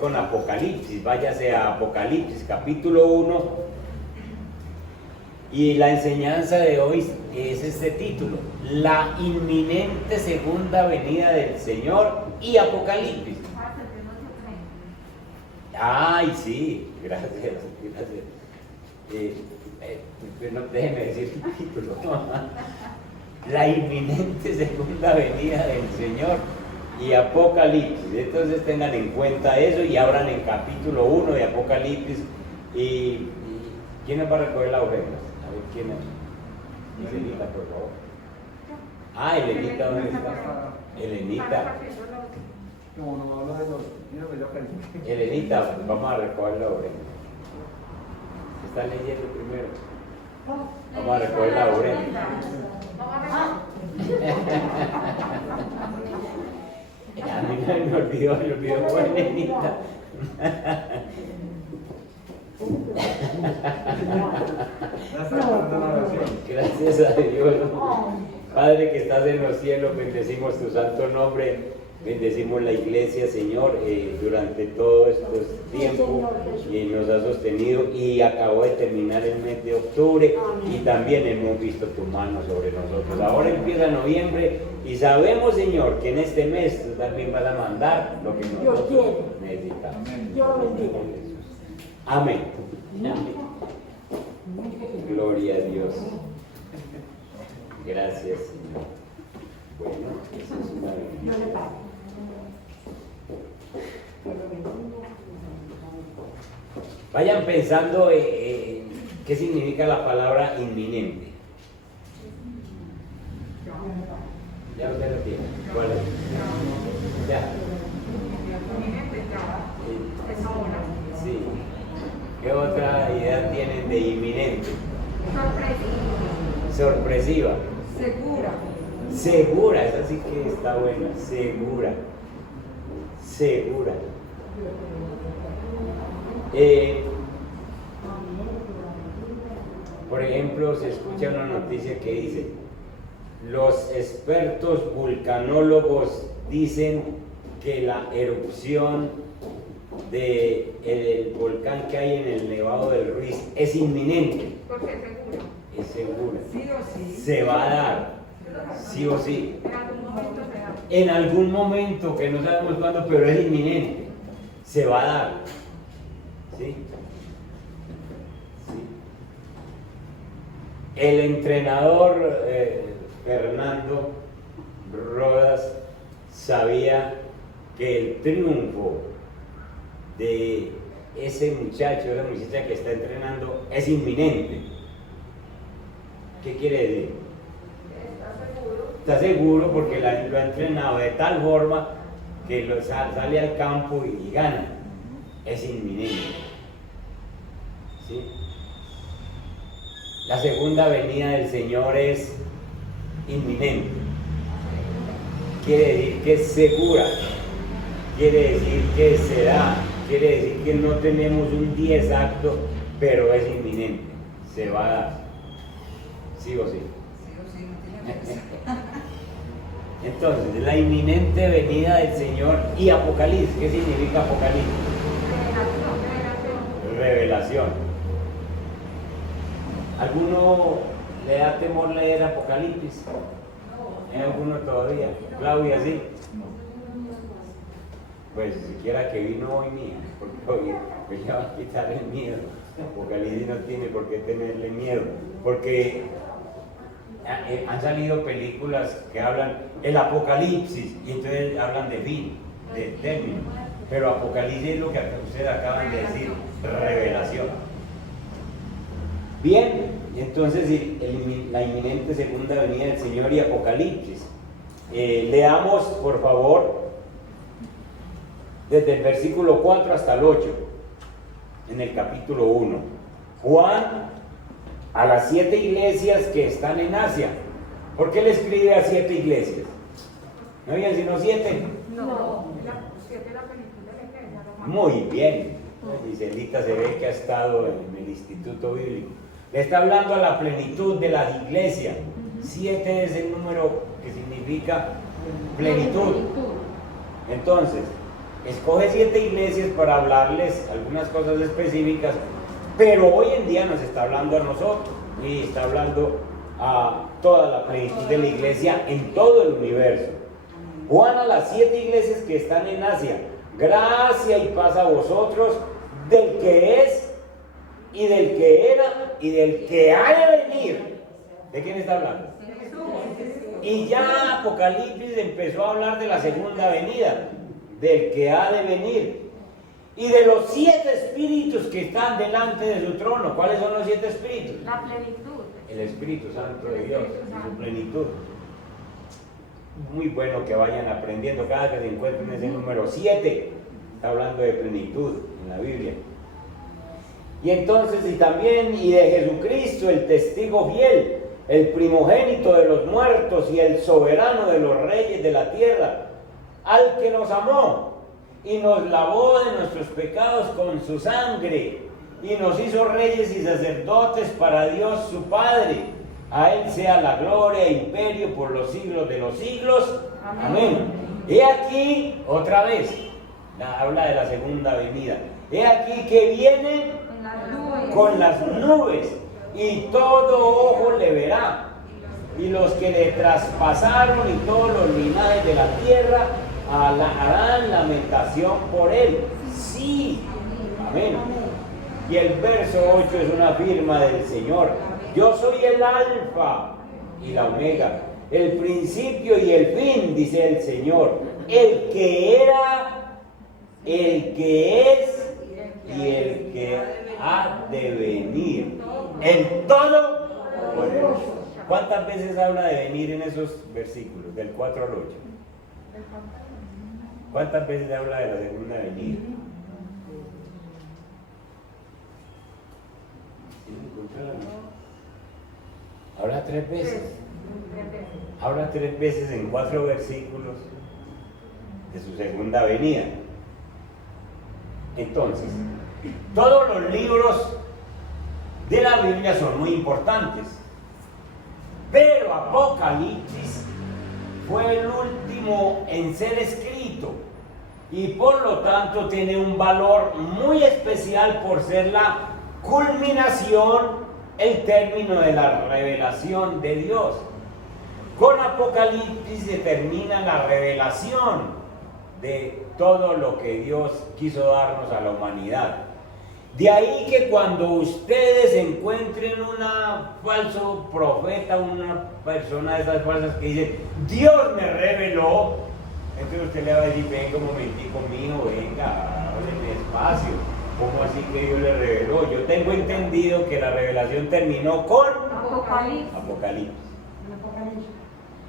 con Apocalipsis. Váyase a Apocalipsis capítulo 1 y la enseñanza de hoy es este título: la inminente segunda venida del Señor y Apocalipsis. Ay, sí, gracias. No, déjeme decir el título. La inminente segunda venida del Señor y Apocalipsis. Entonces tengan en cuenta eso y abran en capítulo 1 de Apocalipsis. Y ¿quién nos va a recoger la oreja? A ver, ¿quién es? Elenita, por favor. Ah, Elenita, ¿dónde está? Elenita. No hablo de los. Elenita, vamos a recoger la oreja. ¿Está leyendo primero? Vamos a recoger la oreja. A mí me olvidó por Elenita. Gracias a Dios. Padre que estás en los cielos, bendecimos tu santo nombre, bendecimos la iglesia, Señor, durante todos estos tiempos, y nos ha sostenido y acabó de terminar el mes de octubre y también hemos visto tu mano sobre nosotros. Ahora empieza noviembre y sabemos, Señor, que en este mes tú también vas a mandar lo que nosotros necesitamos. Dios lo bendiga. Amén. Amén. Gloria a Dios. Gracias, Señor. Bueno, esa es una bendición. Vayan pensando qué significa la palabra inminente. Ya usted lo tiene. ¿Cuál es? Ya. Sí. ¿Qué otra idea tienen de inminente? Sorpresiva. Segura. Segura, esa sí que está buena. Segura. Segura. Por ejemplo, se escucha una noticia que dice: los expertos vulcanólogos dicen que la erupción del volcán que hay en el Nevado del Ruiz es inminente. ¿Por qué segura? Es segura. Sí o sí. Se va a dar, sí o sí. En algún momento se da. En algún momento, que no sabemos cuándo, pero es inminente. Se va a dar. ¿Sí? Sí. El entrenador Fernando Rodas sabía que el triunfo de ese muchacho, esa muchacha que está entrenando, es inminente. ¿Qué quiere decir? Está seguro porque lo ha entrenado de tal forma que sale al campo y gana. Es inminente. ¿Sí? La segunda venida del Señor es inminente. Quiere decir que es segura. Quiere decir que se da. Quiere decir que no tenemos un día exacto, pero es inminente. Se va a dar. ¿Sí o sí? Sí o sí, no tiene fecha. Entonces, la inminente venida del Señor y Apocalipsis. ¿Qué significa Apocalipsis? Revelación. ¿Alguno le da temor leer Apocalipsis? ¿Hay alguno todavía? Claudia, ¿sí? Pues siquiera que vino hoy, mía, porque hoy me va a quitar el miedo. Apocalipsis no tiene por qué tenerle miedo, porque han salido películas que hablan el apocalipsis y entonces hablan de fin, de término, pero Apocalipsis es lo que ustedes acaban de decir, revelación. Bien, entonces la inminente segunda venida del Señor y Apocalipsis. Leamos por favor desde el versículo 4 hasta el 8 en el capítulo 1. Juan a las 7 iglesias que están en Asia. ¿Por qué le escribe a 7 iglesias? ¿No habían sino 7? No, 7 la película de la iglesia. Muy bien. Giselita se ve que ha estado en el Instituto Bíblico. Le está hablando a la plenitud de las iglesias. 7 es el número que significa plenitud. Entonces, escoge 7 iglesias para hablarles algunas cosas específicas, pero hoy en día nos está hablando a nosotros y está hablando a toda la plenitud de la iglesia en todo el universo. Juan a las 7 iglesias que están en Asia: gracia y paz a vosotros, del que es, y del que era, y del que ha de venir. ¿De quién está hablando? Y ya Apocalipsis empezó a hablar de la segunda venida, del que ha de venir, y de los 7 espíritus que están delante de su trono. ¿Cuáles son los 7 espíritus? La plenitud. El Espíritu Santo de Dios, en su plenitud. Muy bueno que vayan aprendiendo cada que se encuentren ese número 7. Está hablando de plenitud en la Biblia. Y entonces, y también, y de Jesucristo, el testigo fiel, el primogénito de los muertos y el soberano de los reyes de la tierra, al que nos amó y nos lavó de nuestros pecados con su sangre y nos hizo reyes y sacerdotes para Dios su Padre. A Él sea la gloria e imperio por los siglos de los siglos. Amén. He aquí, otra vez, habla de la segunda venida. He aquí que viene con las nubes, y todo ojo le verá, y los que le traspasaron y todos los linajes de la tierra harán lamentación por él. Sí, amén. Y el verso 8 es una firma del Señor: yo soy el alfa y la omega, el principio y el fin, dice el Señor, el que era, el que es y el que ha de venir, el Todopoderoso. ¿Cuántas veces habla de venir en esos versículos, del 4 al 8? ¿Cuántas veces habla de la segunda venida? Habla 3 veces. Habla 3 veces en 4 versículos de su segunda venida. Entonces, todos los libros de la Biblia son muy importantes, pero Apocalipsis fue el último en ser escrito y por lo tanto tiene un valor muy especial por ser la culminación, el término de la revelación de Dios. Con Apocalipsis se termina la revelación de todo lo que Dios quiso darnos a la humanidad. De ahí que cuando ustedes encuentren un falso profeta, una persona de esas falsas que dice Dios me reveló, entonces usted le va a decir: venga un momentico mío, venga, hábleme despacio. ¿Cómo así que Dios le reveló? Yo tengo entendido que la revelación terminó con Apocalipsis.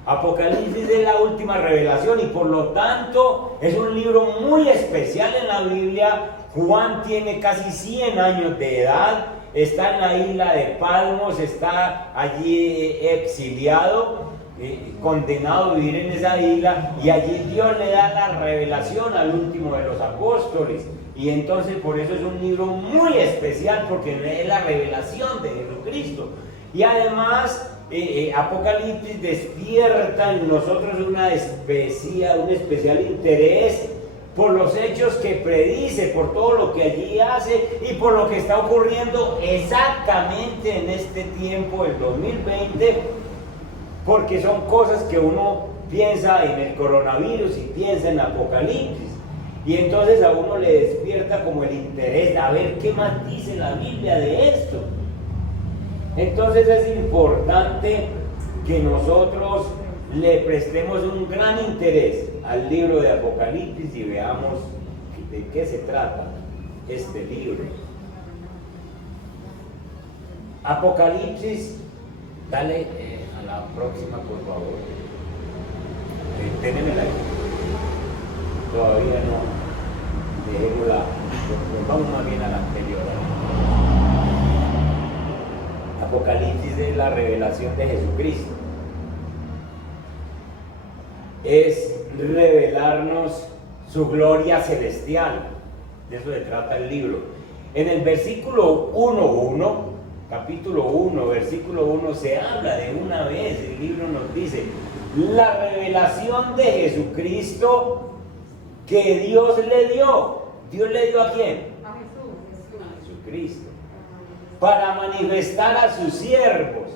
Apocalipsis es la última revelación y por lo tanto es un libro muy especial en la Biblia. Juan tiene casi 100 años de edad, está en la isla de Patmos, está allí exiliado, condenado a vivir en esa isla, y allí Dios le da la revelación al último de los apóstoles. Y entonces por eso es un libro muy especial, porque es la revelación de Jesucristo. Y además Apocalipsis despierta en nosotros un especial interés por los hechos que predice, por todo lo que allí hace y por lo que está ocurriendo exactamente en este tiempo, el 2020, porque son cosas que uno piensa en el coronavirus y piensa en Apocalipsis, y entonces a uno le despierta como el interés a ver qué más dice la Biblia de esto. Entonces es importante que nosotros le prestemos un gran interés al libro de Apocalipsis y veamos de qué se trata este libro. Apocalipsis, dale a la próxima por favor. Ténemela ahí. Todavía no. Dejémosla. Vamos más bien a la anterior. Apocalipsis es la revelación de Jesucristo. Es revelarnos su gloria celestial. De eso se trata el libro. En el versículo 1:1, capítulo 1, versículo 1, se habla de una vez, el libro nos dice, la revelación de Jesucristo, que Dios le dio. ¿Dios le dio a quién? A Jesús. A Jesucristo. Para manifestar a sus siervos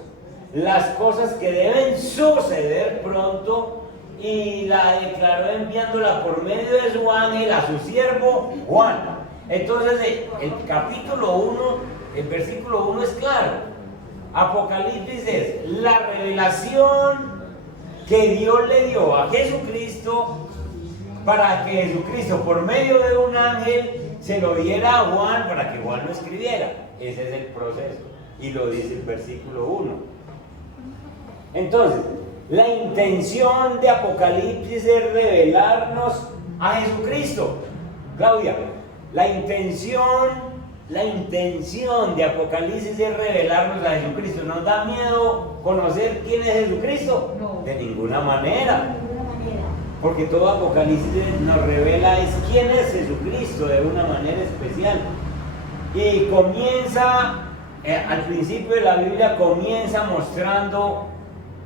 las cosas que deben suceder pronto, y la declaró enviándola por medio de su ángel a su siervo Juan. Entonces el capítulo 1, el versículo 1 es claro. Apocalipsis es la revelación que Dios le dio a Jesucristo, para que Jesucristo por medio de un ángel se lo diera a Juan para que Juan lo escribiera. Ese es el proceso, y lo dice el versículo 1. Entonces, la intención de Apocalipsis es revelarnos a Jesucristo. Claudia, la intención de Apocalipsis es revelarnos a Jesucristo. ¿Nos da miedo conocer quién es Jesucristo? No. De ninguna manera. Porque todo Apocalipsis nos revela es quién es Jesucristo de una manera especial. Y comienza, al principio de la Biblia comienza mostrando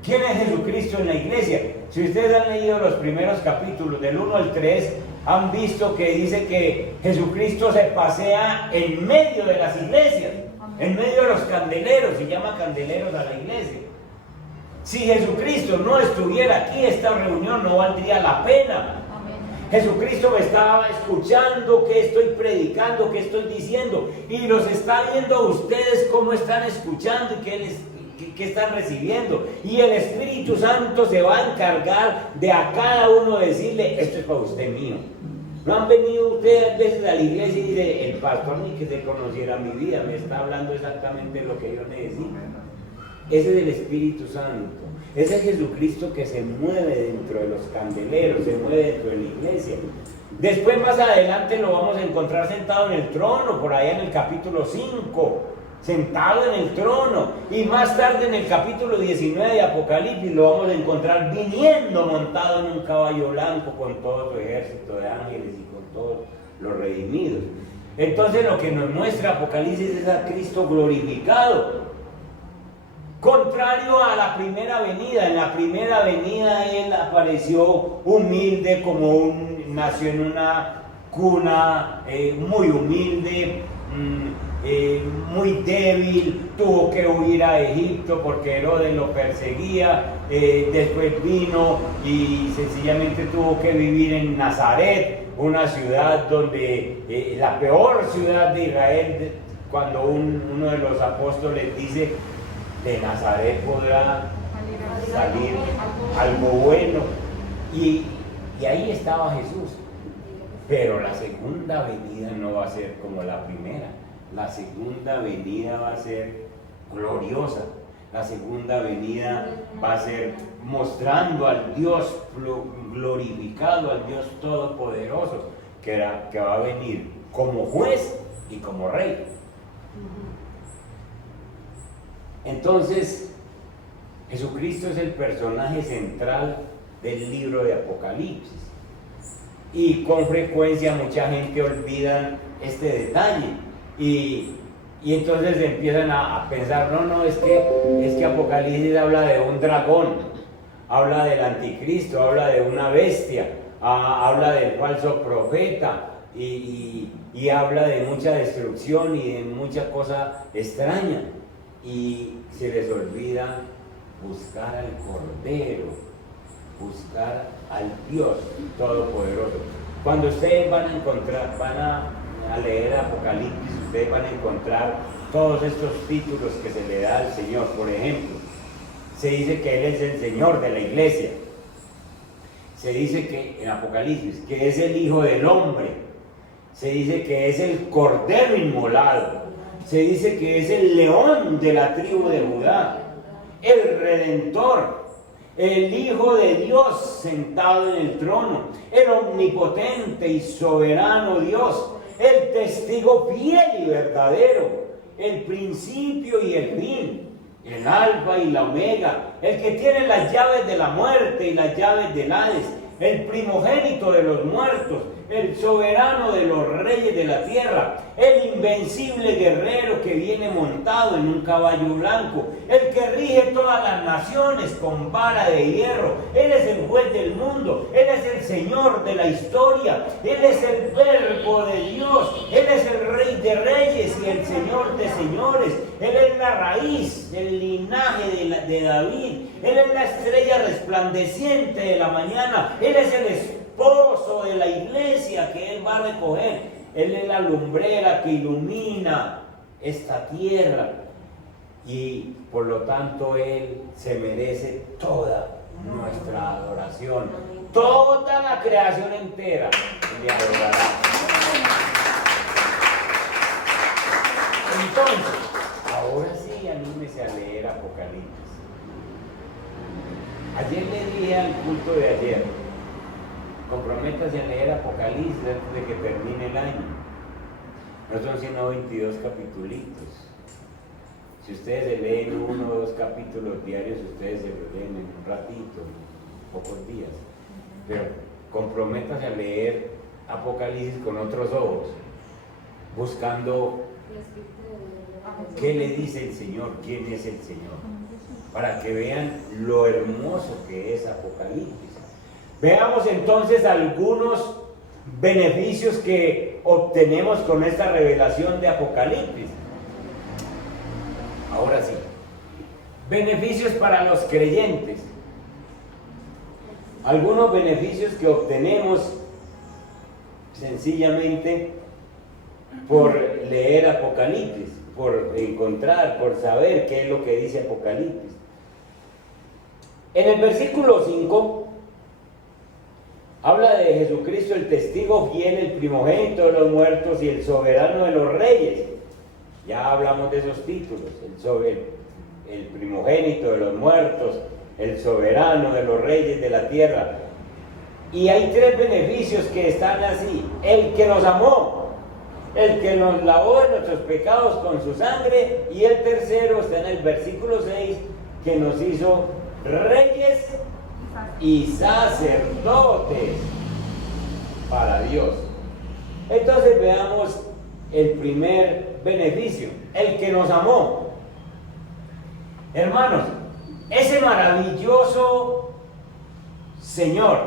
quién es Jesucristo en la iglesia. Si ustedes han leído los primeros capítulos, del 1 al 3, han visto que dice que Jesucristo se pasea en medio de las iglesias, en medio de los candeleros, y llama candeleros a la iglesia. Si Jesucristo no estuviera aquí, esta reunión no valdría la pena. Jesucristo me estaba escuchando qué estoy predicando, qué estoy diciendo, y los está viendo a ustedes cómo están escuchando y qué están recibiendo. Y el Espíritu Santo se va a encargar de a cada uno decirle: esto es para usted, mío. ¿No han venido ustedes a veces a la iglesia y dice: el pastor ni que se conociera mi vida, me está hablando exactamente lo que yo necesito? Ese es el Espíritu Santo. Ese es Jesucristo que se mueve dentro de los candeleros, se mueve dentro de la iglesia. Después, más adelante, lo vamos a encontrar sentado en el trono, por allá en el capítulo 5, sentado en el trono. Y más tarde, en el capítulo 19 de Apocalipsis, lo vamos a encontrar viniendo montado en un caballo blanco con todo su ejército de ángeles y con todos los redimidos. Entonces, lo que nos muestra Apocalipsis es a Cristo glorificado. Contrario a la primera venida. En la primera venida Él apareció humilde, nació en una cuna muy humilde, muy débil, tuvo que huir a Egipto porque Herodes lo perseguía, después vino y sencillamente tuvo que vivir en Nazaret, una ciudad donde, la peor ciudad de Israel, cuando uno de los apóstoles dice: de Nazaret podrá salir algo bueno. Y ahí estaba Jesús. Pero la segunda venida no va a ser como la primera. La segunda venida va a ser gloriosa. La segunda venida va a ser mostrando al Dios glorificado, al Dios todopoderoso, que va a venir como juez y como rey. Entonces, Jesucristo es el personaje central del libro de Apocalipsis. Y con frecuencia mucha gente olvida este detalle. Y entonces empiezan a pensar: no, es que Apocalipsis habla de un dragón, habla del anticristo, habla de una bestia, habla del falso profeta, y habla de mucha destrucción y de mucha cosa extraña. Y se les olvida buscar al Cordero, buscar al Dios Todopoderoso. Cuando ustedes van a leer Apocalipsis, ustedes van a encontrar todos estos títulos que se le da al Señor. Por ejemplo, se dice que Él es el Señor de la iglesia. Se dice que en Apocalipsis que es el Hijo del Hombre. Se dice que es el Cordero inmolado. Se dice que es el león de la tribu de Judá, el Redentor, el Hijo de Dios sentado en el trono, el omnipotente y soberano Dios, el testigo fiel y verdadero, el principio y el fin, el alfa y la omega, el que tiene las llaves de la muerte y las llaves del Hades, el primogénito de los muertos, el soberano de los reyes de la tierra, el invencible guerrero que viene montado en un caballo blanco, el que rige todas las naciones con vara de hierro. Él es el juez del mundo, Él es el Señor de la historia, Él es el verbo de Dios, Él es el Rey de reyes y el Señor de señores. Él es la raíz del linaje de David, Él es la estrella resplandeciente de la mañana, Él es el esposo de la iglesia que Él va a recoger, Él es la lumbrera que ilumina esta tierra y por lo tanto Él se merece toda nuestra adoración. Toda la creación entera le adorará. Entonces, ahora sí, anímese a leer Apocalipsis. Ayer le dije al culto de ayer, comprométase a leer Apocalipsis antes de que termine el año. No son sino 22 capitulitos. Si ustedes se leen 1 o 2 capítulos diarios, ustedes se lo leen en un ratito, pocos días. Pero comprométase a leer Apocalipsis con otros ojos, buscando qué le dice el Señor, quién es el Señor, para que vean lo hermoso que es Apocalipsis. Veamos entonces algunos beneficios que obtenemos con esta revelación de Apocalipsis. Ahora sí, beneficios para los creyentes. Algunos beneficios que obtenemos sencillamente por leer Apocalipsis, por encontrar, por saber qué es lo que dice Apocalipsis. En el versículo 5 habla de Jesucristo, el testigo fiel, el primogénito de los muertos y el soberano de los reyes. Ya hablamos de esos títulos, el primogénito de los muertos, el soberano de los reyes de la tierra. Y hay 3 beneficios que están así: el que nos amó, el que nos lavó de nuestros pecados con su sangre, y el tercero está en el versículo 6, que nos hizo reyes y sacerdotes para Dios. Entonces veamos el primer beneficio, el que nos amó. Hermanos, ese maravilloso Señor,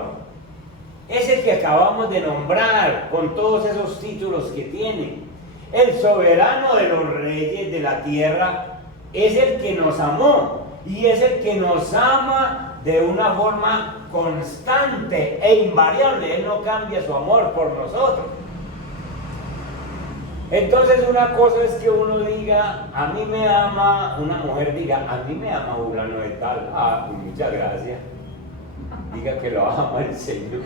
ese que acabamos de nombrar con todos esos títulos que tiene, el soberano de los reyes de la tierra, es el que nos amó y es el que nos ama de una forma constante e invariable. Él no cambia su amor por nosotros. Entonces, una cosa es que uno diga, a mí me ama, una mujer diga, a mí me ama fulano de tal. Ah, pues muchas gracias. Diga que lo ama el Señor.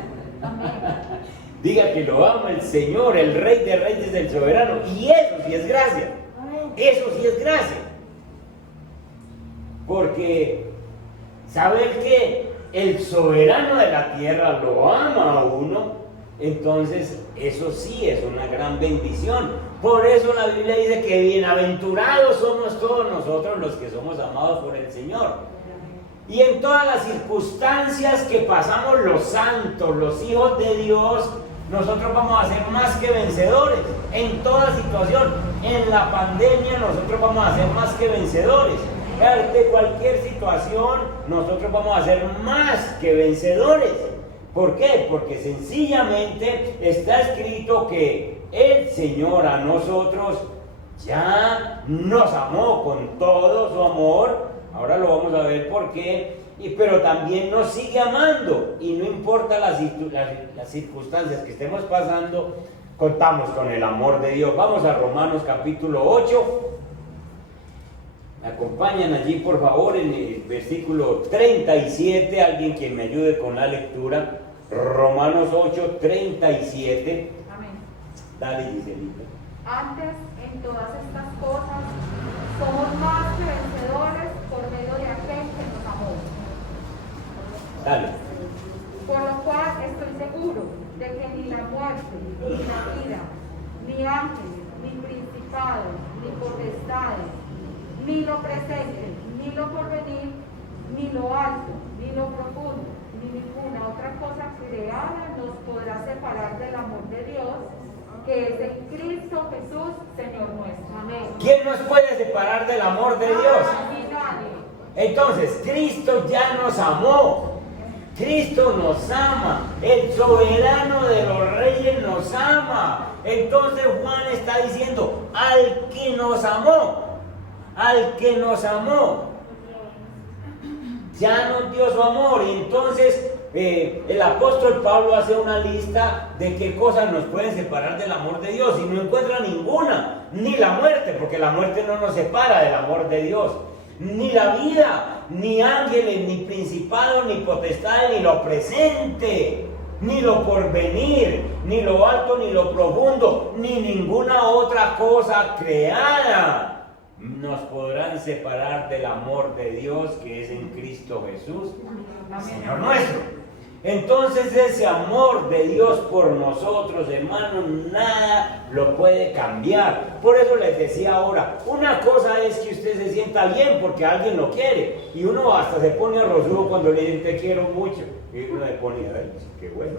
Diga que lo ama el Señor, el Rey de Reyes, el soberano. Y eso sí es gracia. Eso sí es gracia. Porque saber que el soberano de la tierra lo ama a uno, entonces eso sí es una gran bendición. Por eso la Biblia dice que bienaventurados somos todos nosotros los que somos amados por el Señor. Y en todas las circunstancias que pasamos los santos, los hijos de Dios, nosotros vamos a ser más que vencedores. En toda situación, en la pandemia nosotros vamos a ser más que vencedores. Ante cualquier situación nosotros vamos a ser más que vencedores. ¿Por qué? Porque sencillamente está escrito que el Señor a nosotros ya nos amó con todo su amor. Ahora lo vamos a ver por qué. Pero también nos sigue amando. Y no importa las circunstancias que estemos pasando, contamos con el amor de Dios. Vamos a Romanos capítulo 8. Me acompañan allí por favor en el versículo 37. Alguien que me ayude con la lectura. Romanos 8, 37. Amén. Dale, Giselita. Antes, en todas estas cosas, somos más que vencedores por medio de aquel que nos amó. Dale. Por lo cual estoy seguro de que ni la muerte, ni la vida, ni ángeles, ni principados, ni potestades, ni lo presente, ni lo porvenir, ni lo alto, ni lo profundo, ni ni ninguna otra cosa creada nos podrá separar del amor de Dios, que es en Cristo Jesús, Señor nuestro. Amén. ¿Quién nos puede separar del amor de Dios? Ni nadie. Entonces, Cristo ya nos amó. Cristo nos ama. El soberano de los reyes nos ama. Entonces Juan está diciendo, al que nos amó, ya nos dio su amor. Y entonces el apóstol Pablo hace una lista de qué cosas nos pueden separar del amor de Dios, y no encuentra ninguna, ni la muerte, porque la muerte no nos separa del amor de Dios, ni la vida, ni ángeles, ni principados, ni potestades, ni lo presente, ni lo porvenir, ni lo alto, ni lo profundo, ni ninguna otra cosa creada nos podrán separar del amor de Dios que es en Cristo Jesús, Señor nuestro. Entonces ese amor de Dios por nosotros, hermanos, nada lo puede cambiar. Por eso les decía ahora, una cosa es que usted se sienta bien porque alguien lo quiere, y uno hasta se pone arrozudo cuando le dicen te quiero mucho, y uno le pone, ay, qué bueno.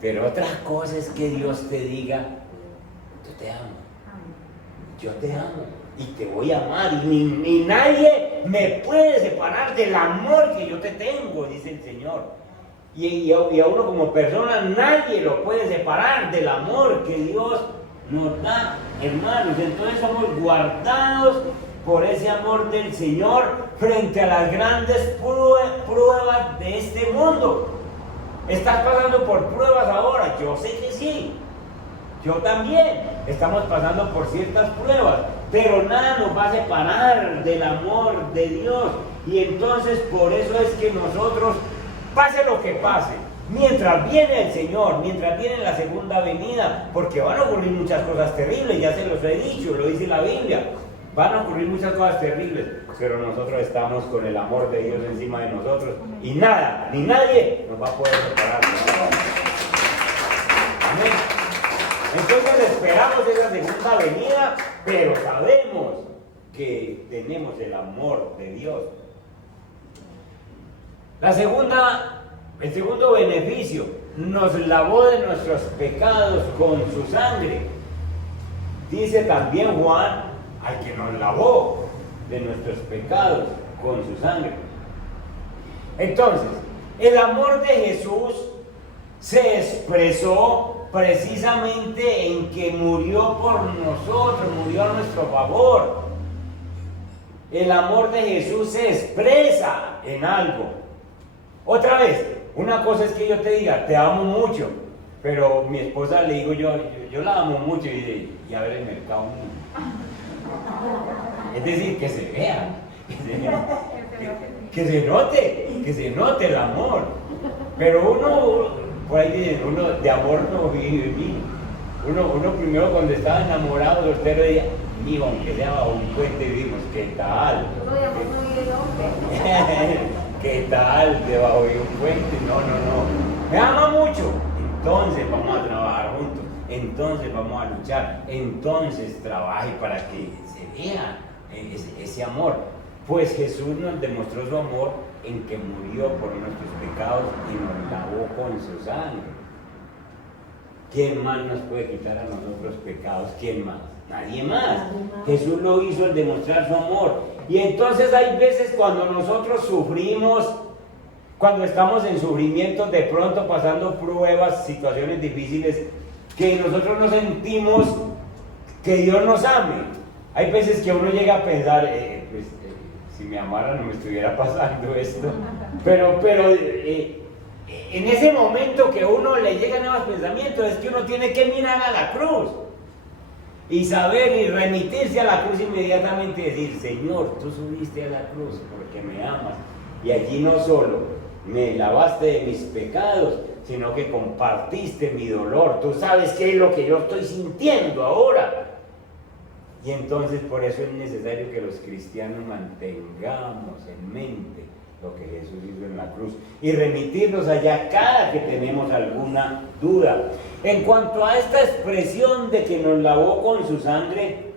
Pero otra cosa es que Dios te diga, yo te amo, yo te amo y te voy a amar, y ni nadie me puede separar del amor que yo te tengo, dice el Señor. Y a uno como persona nadie lo puede separar del amor que Dios nos da, hermanos. Entonces somos guardados por ese amor del Señor frente a las grandes pruebas de este mundo. ¿Estás pasando por pruebas ahora? Yo sé que sí. Yo también. Estamos pasando por ciertas pruebas, pero nada nos va a separar del amor de Dios. Y entonces por eso es que nosotros, pase lo que pase, mientras viene el Señor, mientras viene la segunda venida, porque van a ocurrir muchas cosas terribles, ya se los he dicho, lo dice la Biblia, van a ocurrir muchas cosas terribles, pero nosotros estamos con el amor de Dios encima de nosotros, y nada, ni nadie nos va a poder separar. Amén. Entonces esperamos esa segunda venida, pero sabemos que tenemos el amor de Dios. El segundo beneficio, nos lavó de nuestros pecados con su sangre. Dice también Juan, al que nos lavó de nuestros pecados con su sangre. Entonces, el amor de Jesús se expresó precisamente en que murió por nosotros, murió a nuestro favor. El amor de Jesús se expresa en algo. Otra vez, una cosa es que yo te diga, te amo mucho, pero mi esposa le digo yo la amo mucho, y a ver el mercado. Es decir, que se vea, que se note el amor. Pero uno, por ahí dicen, uno de amor no vive bien. Uno primero cuando estaba enamorado, soltero, decía, mijo, aunque sea bajo un puente, vivimos, ¿qué tal? ¿Qué tal debajo de un puente? No. Me ama mucho. Entonces vamos a trabajar juntos. Entonces vamos a luchar. Entonces trabaje para que se vea ese amor. Pues Jesús nos demostró su amor en que murió por nuestros pecados y nos lavó con su sangre. ¿Quién más nos puede quitar a nosotros pecados? ¿Quién más? Nadie más. Jesús lo hizo al demostrar su amor. Y entonces hay veces cuando nosotros sufrimos, cuando estamos en sufrimiento, de pronto pasando pruebas, situaciones difíciles, que nosotros no sentimos que Dios nos ame. Hay veces que uno llega a pensar, si me amara no me estuviera pasando esto. Pero en ese momento que uno le llegan esos pensamientos, es que uno tiene que mirar a la cruz y saber y remitirse a la cruz inmediatamente y decir, Señor, tú subiste a la cruz porque me amas, y allí no solo me lavaste de mis pecados, sino que compartiste mi dolor. Tú sabes qué es lo que yo estoy sintiendo ahora. Y entonces por eso es necesario que los cristianos mantengamos en mente lo que Jesús hizo en la cruz y remitirnos allá cada que tenemos alguna duda. En cuanto a esta expresión de que nos lavó con su sangre,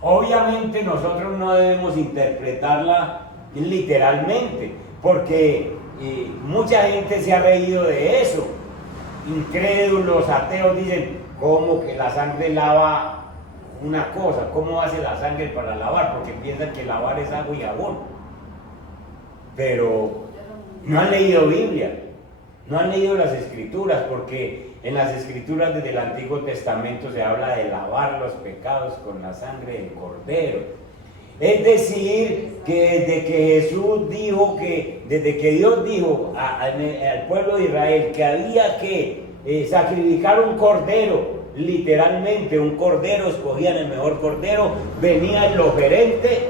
obviamente nosotros no debemos interpretarla literalmente, porque mucha gente se ha reído de eso. Incrédulos, ateos dicen, ¿cómo que la sangre lava una cosa? ¿Cómo hace la sangre para lavar? Porque piensan que lavar es agua y jabón. Pero no han leído Biblia, no han leído las Escrituras, porque en las Escrituras desde el Antiguo Testamento se habla de lavar los pecados con la sangre del Cordero. Es decir, que desde que Jesús dijo desde que Dios dijo al pueblo de Israel que había que sacrificar un cordero, literalmente un cordero, escogían el mejor cordero, venía el oferente,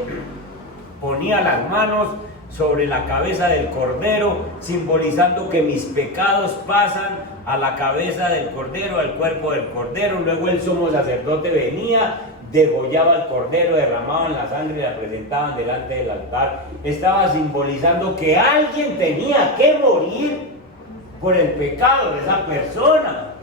ponía las manos sobre la cabeza del cordero, simbolizando que mis pecados pasan a la cabeza del cordero, al cuerpo del cordero. Luego el sumo sacerdote venía, degollaba al cordero, derramaban la sangre y la presentaban delante del altar. Estaba simbolizando que alguien tenía que morir por el pecado de esa persona.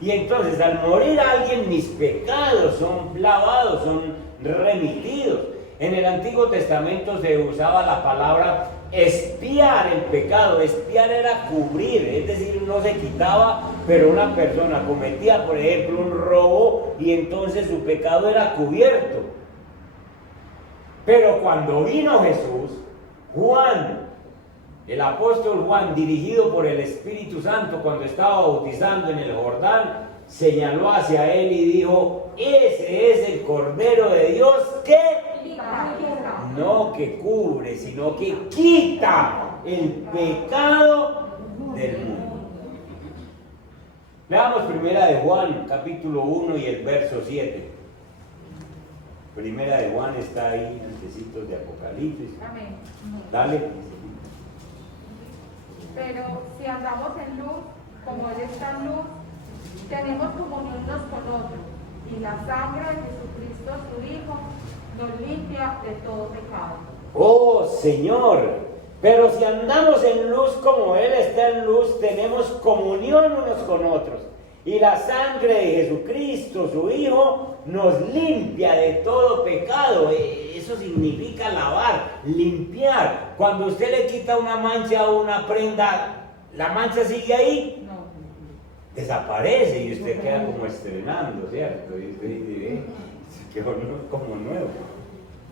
Y entonces al morir alguien, mis pecados son lavados, son remitidos. En el Antiguo Testamento se usaba la palabra expiar el pecado. Expiar era cubrir, es decir, no se quitaba, pero una persona cometía, por ejemplo, un robo y entonces su pecado era cubierto. Pero cuando vino Jesús, Juan, el apóstol Juan, dirigido por el Espíritu Santo, cuando estaba bautizando en el Jordán, señaló hacia él y dijo: ese es el Cordero de Dios que no que cubre, sino que quita el pecado del mundo. Leamos primera de Juan, capítulo 1 y el verso 7. Primera de Juan está ahí, antecitos de Apocalipsis. Amén. Dale. Pero si andamos en luz, como Él está en luz, tenemos comunión unos con otros, y la sangre de Jesucristo, su Hijo, nos limpia de todo pecado. Oh Señor, pero si andamos en luz como Él está en luz, tenemos comunión unos con otros, y la sangre de Jesucristo, su Hijo, nos limpia de todo pecado. Eso significa lavar, limpiar. Cuando usted le quita una mancha o una prenda, ¿la mancha sigue ahí? No. Desaparece y usted queda como estrenando, ¿cierto? Y usted dice, quedó como nuevo.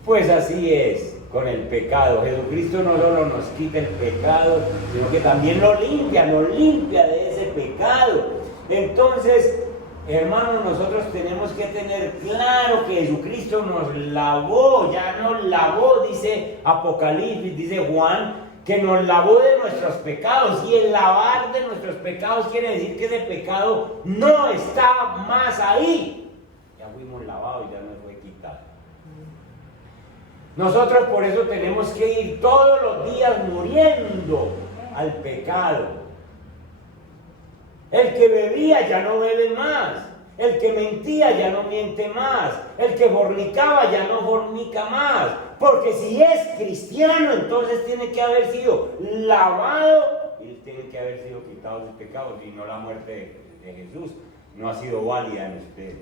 Pues así es con el pecado. Jesucristo no solo nos quita el pecado, sino que también nos limpia de ese pecado. Entonces, hermanos, nosotros tenemos que tener claro que Jesucristo nos lavó, ya nos lavó, dice Apocalipsis, dice Juan, que nos lavó de nuestros pecados. Y el lavar de nuestros pecados quiere decir que ese pecado no está más ahí. Ya fuimos lavados, ya nos fue quitado. Nosotros por eso tenemos que ir todos los días muriendo al pecado. El que bebía ya no bebe más. El que mentía ya no miente más. El que fornicaba ya no fornica más. Porque si es cristiano, entonces tiene que haber sido lavado y tiene que haber sido quitado sus pecados. Y no la muerte de Jesús no ha sido válida en usted.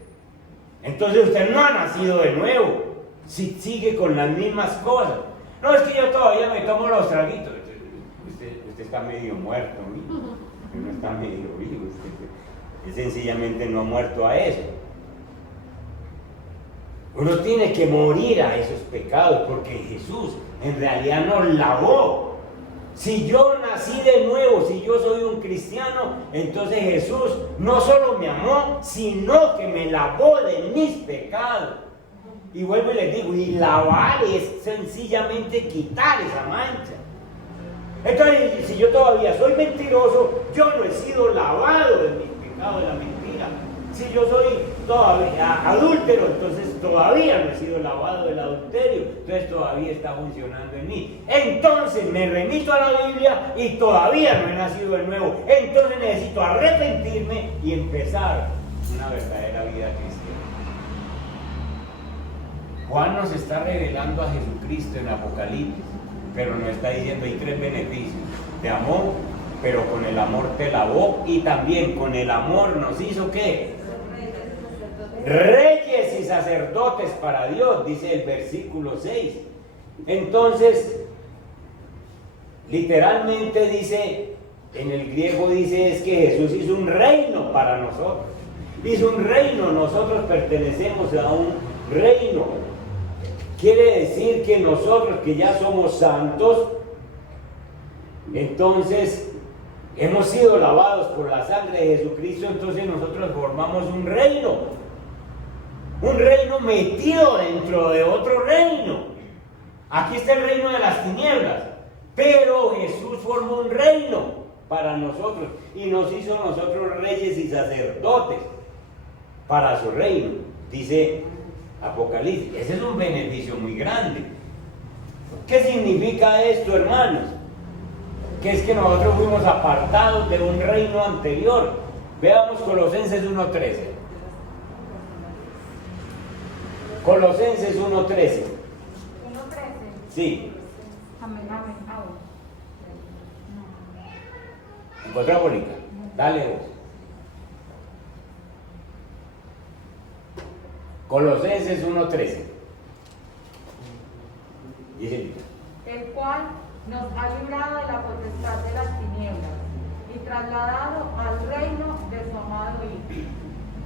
Entonces usted no ha nacido de nuevo. Si sigue con las mismas cosas. No, es que yo todavía me tomo los traguitos. Usted está medio muerto, ¿no? No está medio vivo, usted sencillamente no ha muerto a eso. Uno tiene que morir a esos pecados porque Jesús en realidad nos lavó. Si yo nací de nuevo, si yo soy un cristiano, entonces Jesús no solo me amó, sino que me lavó de mis pecados. Y vuelvo y les digo, y lavar es sencillamente quitar esa mancha. Entonces, si yo todavía soy mentiroso, yo no he sido lavado de mis pecados de la mentira. Si yo soy todavía adúltero, entonces todavía no he sido lavado del adulterio. Entonces todavía está funcionando en mí. Entonces me remito a la Biblia y todavía no he nacido de nuevo. Entonces necesito arrepentirme y empezar una verdadera vida cristiana. Juan nos está revelando a Jesucristo en Apocalipsis, pero nos está diciendo hay 3 beneficios. Te amó, pero con el amor te lavó y también con el amor nos hizo ¿qué? Reyes y sacerdotes para Dios, dice el versículo 6. Entonces, literalmente dice, en el griego dice es que Jesús hizo un reino para nosotros. Hizo un reino, nosotros pertenecemos a un reino. Quiere decir que nosotros que ya somos santos, entonces hemos sido lavados por la sangre de Jesucristo, entonces nosotros formamos un reino metido dentro de otro reino. Aquí está el reino de las tinieblas, pero Jesús formó un reino para nosotros y nos hizo nosotros reyes y sacerdotes para su reino, dice Apocalipsis. Ese es un beneficio muy grande. ¿Qué significa esto, hermanos? Que es que nosotros fuimos apartados de un reino anterior. Veamos Colosenses 1:13. Colosenses 1:13. 1:13. Sí. Amén, amén. ¿Encontró, Bolita? Dale vos. Colosenses 1:13. Dice: el cual nos ha librado de la potestad de las tinieblas y trasladado al reino de su amado Hijo,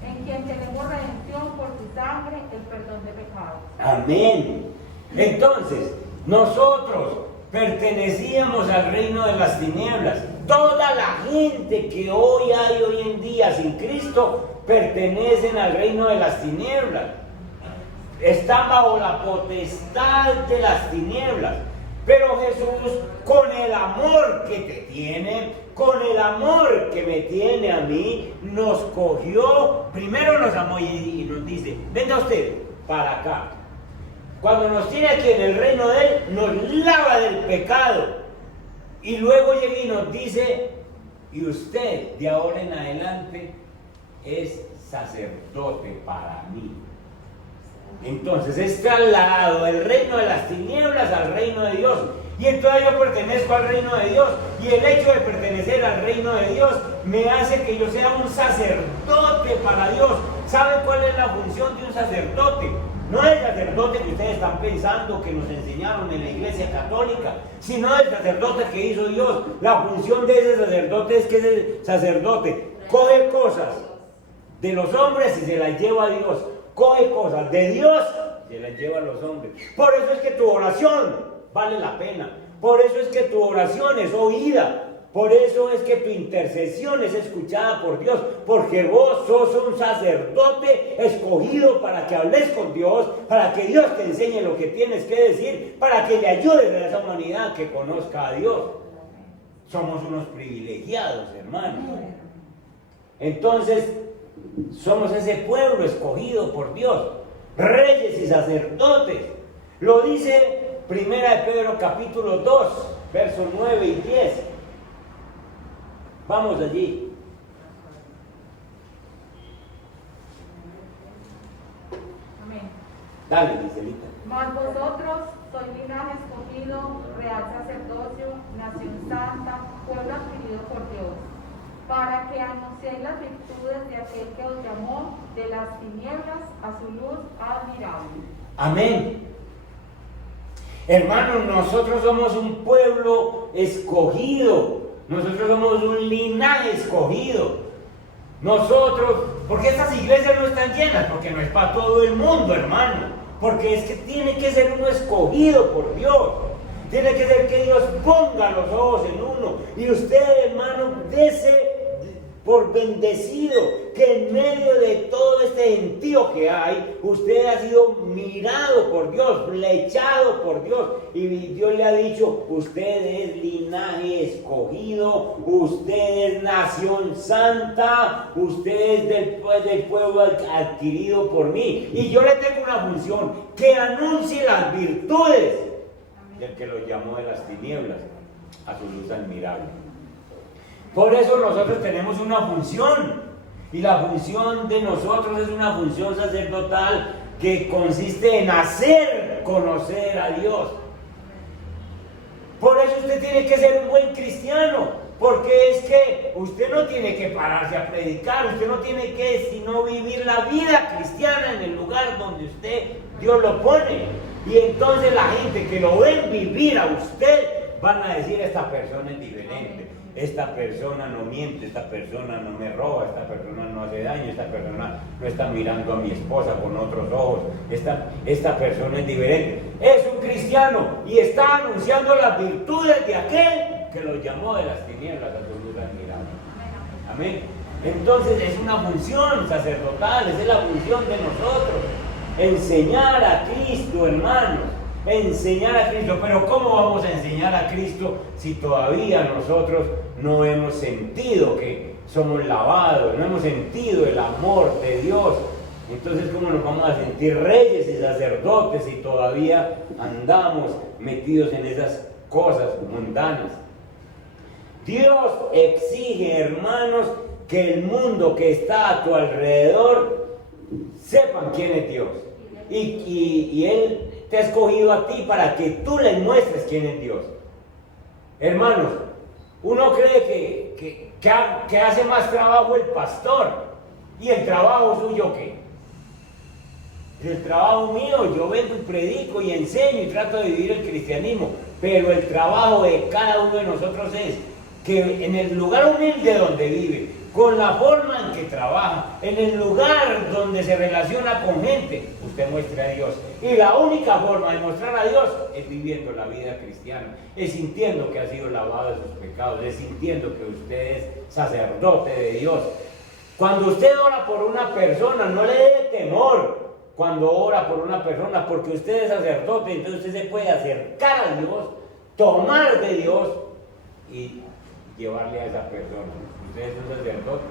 en quien tenemos redención por su sangre, el perdón de pecados. Amén. Entonces, nosotros pertenecíamos al reino de las tinieblas. Toda la gente que hoy hay hoy en día sin Cristo pertenecen al reino de las tinieblas. Están bajo la potestad de las tinieblas. Pero Jesús, con el amor que te tiene, con el amor que me tiene a mí, nos cogió, primero nos amó y nos dice: venga usted para acá. Cuando nos tiene aquí en el reino de Él, nos lava del pecado. Y luego llega y nos dice: y usted de ahora en adelante es sacerdote para mí. Entonces es trasladado del reino de las tinieblas al reino de Dios. Y entonces yo pertenezco al reino de Dios. Y el hecho de pertenecer al reino de Dios me hace que yo sea un sacerdote para Dios. ¿Saben cuál es la función de un sacerdote? No el sacerdote que ustedes están pensando que nos enseñaron en la Iglesia Católica, sino el sacerdote que hizo Dios. La función de ese sacerdote es que ese sacerdote coge cosas de los hombres y se las lleva a Dios. Coge cosas de Dios y se las lleva a los hombres. Por eso es que tu oración vale la pena. Por eso es que tu oración es oída. Por eso es que tu intercesión es escuchada por Dios, porque vos sos un sacerdote escogido para que hables con Dios, para que Dios te enseñe lo que tienes que decir, para que le ayudes a esa humanidad que conozca a Dios. Somos unos privilegiados, hermanos. Entonces, somos ese pueblo escogido por Dios, reyes y sacerdotes. Lo dice Primera de Pedro capítulo 2, versos 9 y 10. Vamos allí. Amén. Dale, Giselita. Mas vosotros sois linaje escogido, real sacerdocio, nación santa, pueblo adquirido por Dios, para que anunciéis las virtudes de aquel que os llamó de las tinieblas a su luz admirable. Amén. Hermanos, nosotros somos un pueblo escogido. Nosotros somos un linaje escogido. Nosotros, porque estas iglesias no están llenas, porque no es para todo el mundo, hermano. Porque es que tiene que ser uno escogido por Dios. Tiene que ser que Dios ponga los ojos en uno. Y usted, hermano, dese por bendecido que en medio de todo este gentío que hay, usted ha sido mirado por Dios, flechado por Dios, y Dios le ha dicho: usted es linaje escogido, usted es nación santa, usted es del pueblo adquirido por mí, y yo le tengo una función: que anuncie las virtudes del que lo llamó de las tinieblas a su luz admirable. Por eso nosotros tenemos una función, y la función de nosotros es una función sacerdotal que consiste en hacer conocer a Dios. Por eso usted tiene que ser un buen cristiano, porque es que usted no tiene que pararse a predicar, usted no tiene que sino vivir la vida cristiana en el lugar donde Dios lo pone. Y entonces la gente que lo ve vivir a usted van a decir: esta persona es diferente, esta persona no miente, esta persona no me roba, esta persona no hace daño, esta persona no está mirando a mi esposa con otros ojos, esta persona es diferente. Es un cristiano y está anunciando las virtudes de aquel que los llamó de las tinieblas a su luz admirable. Amén. Entonces es una función sacerdotal, esa es la función de nosotros. Enseñar a Cristo, hermanos. Enseñar a Cristo. Pero ¿cómo vamos a enseñar a Cristo si todavía nosotros no hemos sentido que somos lavados, no hemos sentido el amor de Dios? Entonces, ¿cómo nos vamos a sentir reyes y sacerdotes si todavía andamos metidos en esas cosas mundanas? Dios exige, hermanos, que el mundo que está a tu alrededor sepan quién es Dios. Y Él te ha escogido a ti para que tú les muestres quién es Dios. Hermanos, uno cree que hace más trabajo el pastor. ¿Y el trabajo suyo qué? El trabajo mío, yo vengo y predico y enseño y trato de vivir el cristianismo. Pero el trabajo de cada uno de nosotros es que en el lugar humilde donde vive, con la forma en que trabaja, en el lugar donde se relaciona con gente, usted muestre a Dios. Y la única forma de mostrar a Dios es viviendo la vida cristiana, es sintiendo que ha sido lavado de sus pecados, es sintiendo que usted es sacerdote de Dios. Cuando usted ora por una persona, no le dé temor cuando ora por una persona, porque usted es sacerdote, entonces usted se puede acercar a Dios, tomar de Dios y llevarle a esa persona. Usted es un sacerdote.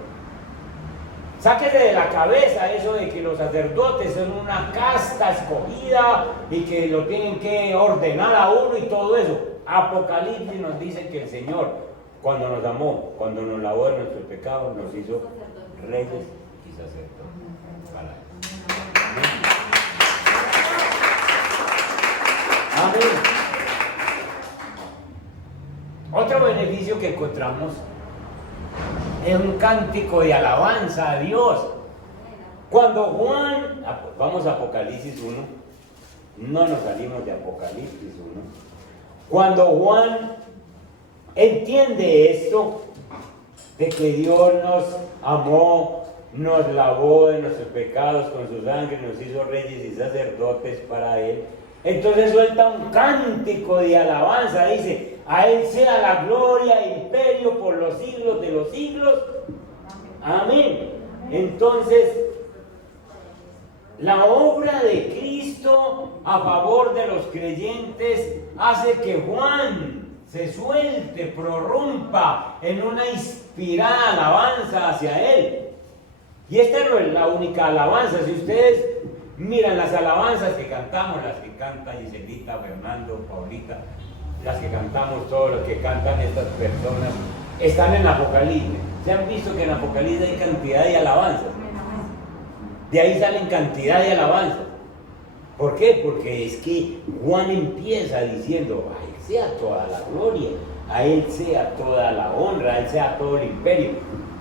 Sáquese de la cabeza eso de que los sacerdotes son una casta escogida y que lo tienen que ordenar a uno y todo eso. Apocalipsis nos dice que el Señor, cuando nos amó, cuando nos lavó de nuestros pecados, nos hizo reyes y sacerdotes. Amén. Otro beneficio que encontramos es un cántico de alabanza a Dios. Cuando Juan, vamos a Apocalipsis 1, no nos salimos de Apocalipsis 1. Cuando Juan entiende esto, de que Dios nos amó, nos lavó de nuestros pecados con su sangre, nos hizo reyes y sacerdotes para Él, entonces suelta un cántico de alabanza, dice: a Él sea la gloria e imperio por los siglos de los siglos. Amén. Entonces, la obra de Cristo a favor de los creyentes hace que Juan se suelte, prorrumpa en una inspirada alabanza hacia Él. Y esta no es la única alabanza. Si ustedes miran las alabanzas que cantamos, las que canta Giselita, Fernando, Paulita, las que cantamos, todos los que cantan estas personas, están en Apocalipsis. ¿Se han visto que en Apocalipsis hay cantidad de alabanzas? De ahí salen cantidad de alabanzas. ¿Por qué? Porque es que Juan empieza diciendo: a Él sea toda la gloria, a Él sea toda la honra, a Él sea todo el imperio.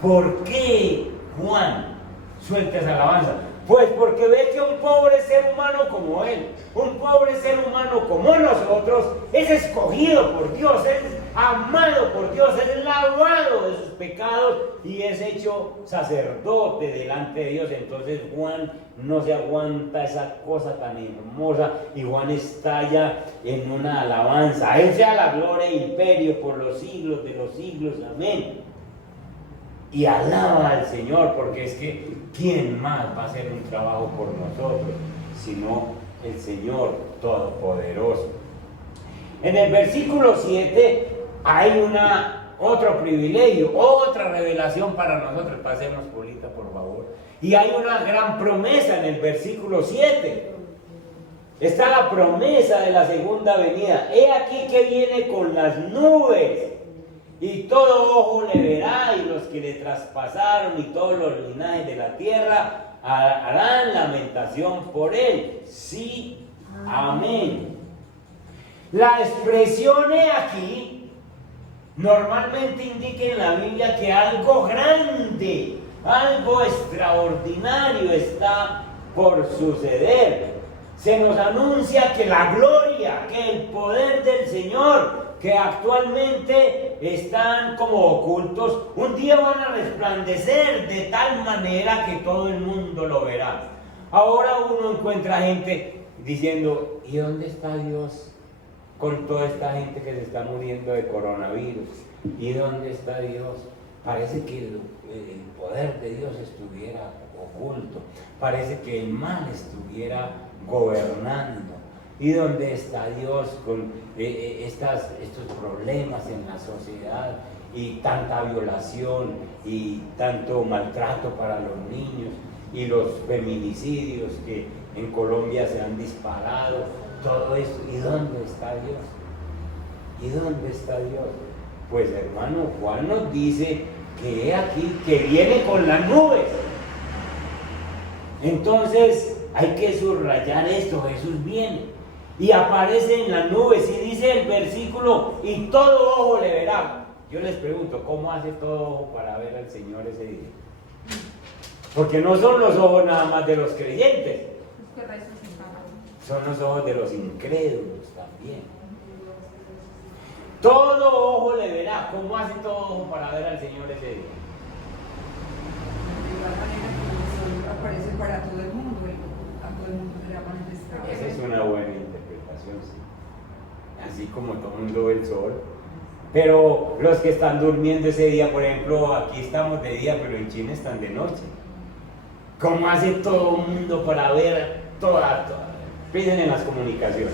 ¿Por qué Juan suelta esa alabanza? Pues porque ve que un pobre ser humano como él, un pobre ser humano como nosotros, es escogido por Dios, es amado por Dios, es lavado de sus pecados y es hecho sacerdote delante de Dios. Entonces Juan no se aguanta esa cosa tan hermosa y Juan estalla en una alabanza. A Él sea la gloria e imperio por los siglos de los siglos. Amén. Y alaba al Señor, porque es que ¿quién más va a hacer un trabajo por nosotros sino el Señor Todopoderoso? En el versículo 7 hay otro privilegio, otra revelación para nosotros. Pasemos, Polita, por favor. Y hay una gran promesa en el versículo 7. Está la promesa de la segunda venida. He aquí que viene con las nubes, y todo ojo le verá, y los que le traspasaron y todos los linajes de la tierra harán lamentación por él. Sí, amén. La expresión "he aquí" normalmente indica en la Biblia que algo grande, algo extraordinario está por suceder. Se nos anuncia que la gloria, que el poder del Señor que actualmente están como ocultos, un día van a resplandecer de tal manera que todo el mundo lo verá. Ahora uno encuentra gente diciendo, ¿y dónde está Dios con toda esta gente que se está muriendo de coronavirus? ¿Y dónde está Dios? Parece que el poder de Dios estuviera oculto, parece que el mal estuviera gobernando. ¿Y dónde está Dios con estos problemas en la sociedad y tanta violación y tanto maltrato para los niños y los feminicidios que en Colombia se han disparado? Todo eso. ¿Y dónde está Dios? ¿Y dónde está Dios? Pues hermano, Juan nos dice que aquí, que viene con las nubes. Entonces hay que subrayar esto, Jesús viene y aparece en las nubes y dice el versículo, y todo ojo le verá. Yo les pregunto, ¿cómo hace todo ojo para ver al Señor ese día? Porque no son los ojos nada más de los creyentes, son los ojos de los incrédulos también. Todo ojo le verá. ¿Cómo hace todo ojo para ver al Señor ese día? De igual manera que el sol aparece para todo el mundo, a todo el mundo se le va a manifestar. Esa es una buena interpretación, sí. Así como todo el mundo ve el sol. Pero los que están durmiendo ese día, por ejemplo, aquí estamos de día, pero en China están de noche. ¿Cómo hace todo el mundo para ver toda? Piensen en las comunicaciones.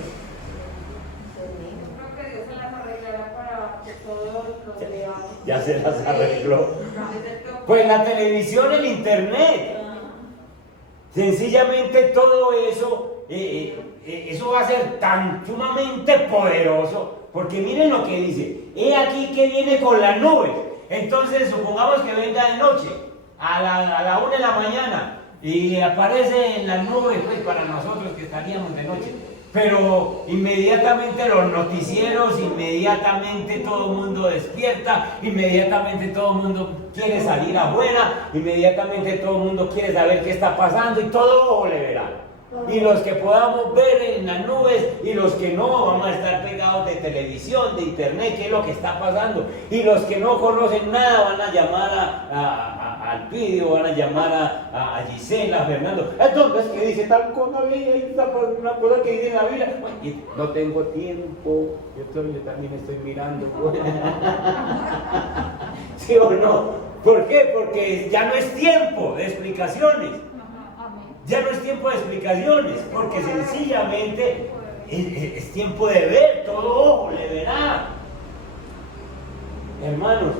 Creo que Dios se las arreglará para que todos los veamos. Ya se las arregló. Pues la televisión, el internet. Sencillamente todo eso, eso va a ser tan sumamente poderoso. Porque miren lo que dice. He aquí que viene con las nubes. Entonces supongamos que venga de noche, a la 1 de la mañana. Y aparece en las nubes, pues para nosotros que estaríamos de noche. Pero inmediatamente los noticieros, inmediatamente todo el mundo despierta, inmediatamente todo el mundo quiere salir afuera, inmediatamente todo el mundo quiere saber qué está pasando y todo ojo le verá. Y los que podamos ver en las nubes y los que no, vamos a estar pegados de televisión, de internet, qué es lo que está pasando. Y los que no conocen nada van a llamar al Pidio, van a llamar a Gisela, a Fernando. Entonces, ¿qué dice tal cosa? Una cosa que dice en la Biblia. Bueno, no tengo tiempo, yo también estoy mirando. ¿Sí o no? ¿Por qué? Porque ya no es tiempo de explicaciones. Ya no es tiempo de explicaciones, porque sencillamente es tiempo de ver, todo ojo le verá. Hermanos,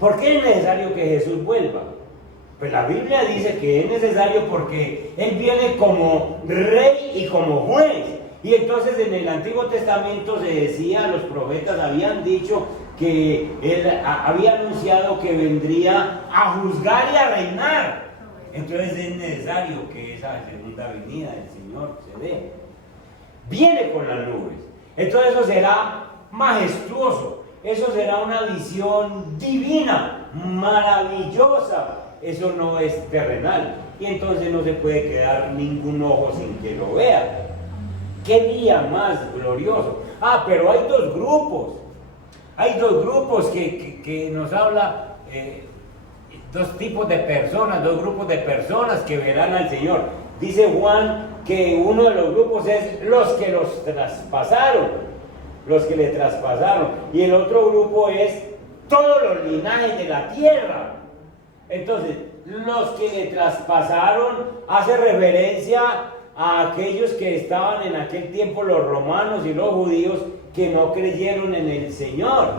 ¿por qué es necesario que Jesús vuelva? Pues la Biblia dice que es necesario porque Él viene como rey y como juez. Y entonces en el Antiguo Testamento se decía, los profetas habían dicho que Él había anunciado que vendría a juzgar y a reinar. Entonces es necesario que esa segunda venida del Señor se dé. Viene con las nubes. Entonces eso será majestuoso. Eso será una visión divina, maravillosa. Eso no es terrenal. Y entonces no se puede quedar ningún ojo sin que lo vea. ¡Qué día más glorioso! Ah, pero hay dos grupos. Hay dos grupos que nos habla, dos tipos de personas, dos grupos de personas que verán al Señor. Dice Juan que uno de los grupos es los que los traspasaron, los que le traspasaron. Y el otro grupo es todos los linajes de la tierra. Entonces, los que le traspasaron hace referencia a aquellos que estaban en aquel tiempo, los romanos y los judíos, que no creyeron en el Señor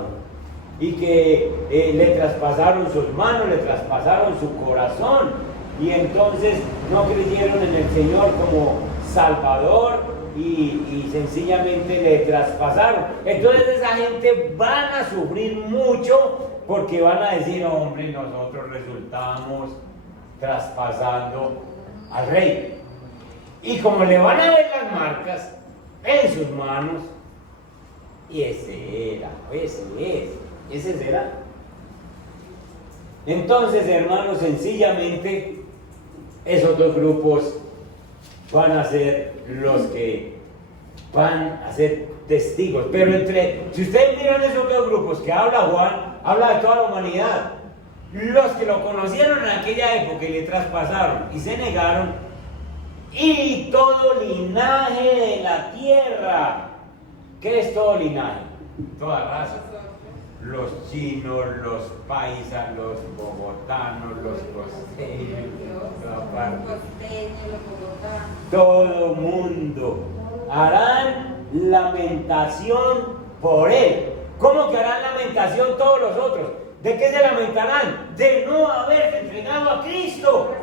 y que le traspasaron sus manos, le traspasaron su corazón y entonces no creyeron en el Señor como Salvador y sencillamente le traspasaron. Entonces esa gente van a sufrir mucho porque van a decir, hombre, nosotros resultamos traspasando al Rey. Y como le van a ver las marcas en sus manos, y ese será. Entonces, hermanos, sencillamente, esos dos grupos van a ser los que van a ser testigos. Pero si ustedes miran esos dos grupos que habla Juan, habla de toda la humanidad. Los que lo conocieron en aquella época y le traspasaron y se negaron, y todo linaje de la tierra. ¿Qué es todo linaje? Toda raza. Los chinos, los paisas, los bogotanos, los costeños, todo mundo harán lamentación por él. ¿Cómo que harán lamentación todos los otros? ¿De qué se lamentarán? De no haberse entregado a Cristo,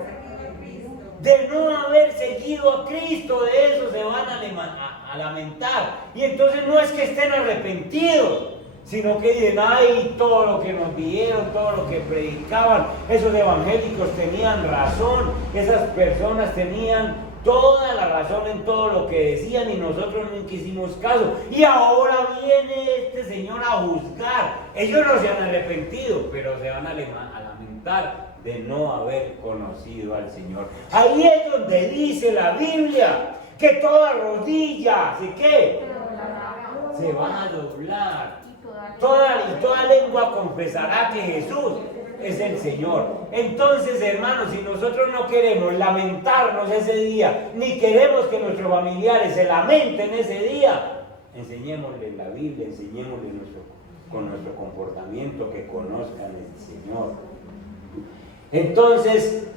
de no haber seguido a Cristo. De eso se van a lamentar. Y entonces no es que estén arrepentidos, sino que dicen, ay, todo lo que nos dijeron, todo lo que predicaban, esos evangélicos tenían razón, esas personas tenían toda la razón en todo lo que decían y nosotros nunca hicimos caso. Y ahora viene este Señor a juzgar. Ellos no se han arrepentido, pero se van a lamentar de no haber conocido al Señor. Ahí es donde dice la Biblia que toda rodilla, ¿sí qué? Se van a doblar. Toda lengua confesará que Jesús es el Señor. Entonces, hermanos, si nosotros no queremos lamentarnos ese día, ni queremos que nuestros familiares se lamenten ese día, enseñémosles la Biblia, enseñémosles con nuestro comportamiento que conozcan al Señor. Entonces,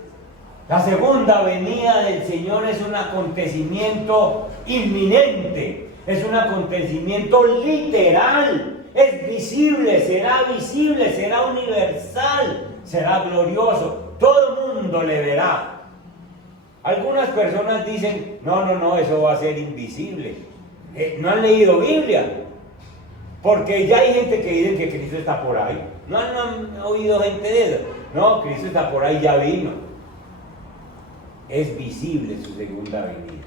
la segunda venida del Señor es un acontecimiento inminente, es un acontecimiento literal. Es visible, será universal, será glorioso, todo el mundo le verá. Algunas personas dicen, no, eso va a ser invisible. No han leído Biblia, porque ya hay gente que dice que Cristo está por ahí. No han oído gente de eso. No, Cristo está por ahí, ya vino. Es visible su segunda venida,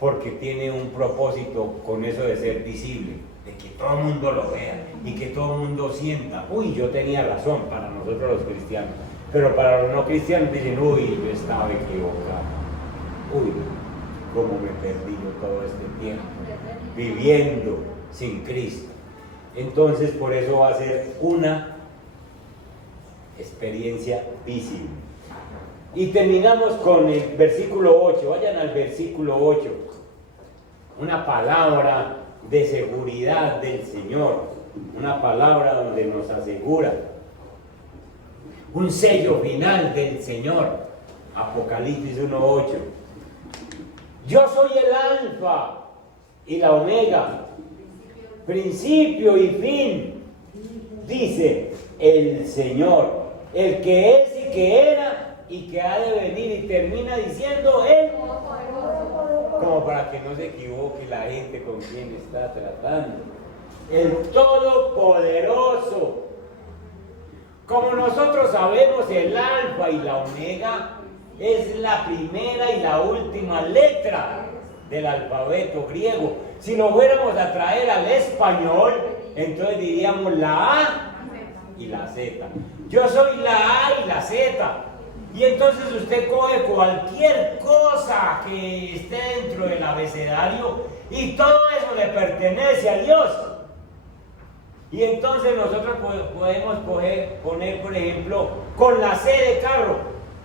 porque tiene un propósito con eso de ser visible, de que todo el mundo lo vea y que todo el mundo sienta, uy, yo tenía razón, para nosotros los cristianos, pero para los no cristianos dicen, uy, yo estaba equivocado, uy, cómo me perdí yo todo este tiempo, viviendo sin Cristo. Entonces, por eso va a ser una experiencia visible. Y terminamos con el versículo 8, vayan al versículo 8, una palabra de seguridad del Señor, una palabra donde nos asegura un sello final del Señor. Apocalipsis 1:8. Yo soy el alfa y la omega, principio y fin, dice el Señor, el que es y que era y que ha de venir, y termina diciendo él, como para que no se equivoque la gente con quien está tratando. El Todopoderoso. Como nosotros sabemos, el alfa y la omega es la primera y la última letra del alfabeto griego. Si lo fuéramos a traer al español, entonces diríamos la A y la Z. Yo soy la A y la Z. Y entonces usted coge cualquier cosa que esté dentro del abecedario y todo eso le pertenece a Dios. Y entonces nosotros podemos poner, por ejemplo, con la C de carro,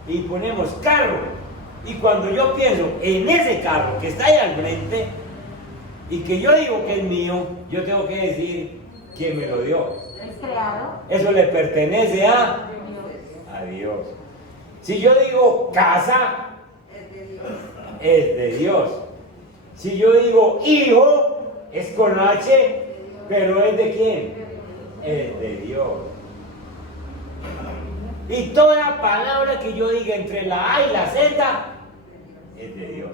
y ponemos carro. Y cuando yo pienso en ese carro que está ahí al frente, y que yo digo que es mío, yo tengo que decir quién me lo dio. Eso le pertenece a Dios. Si yo digo casa, es de Dios. Si yo digo hijo, es con H, pero ¿es de quién? Es de Dios. Y toda palabra que yo diga entre la A y la Z es de Dios.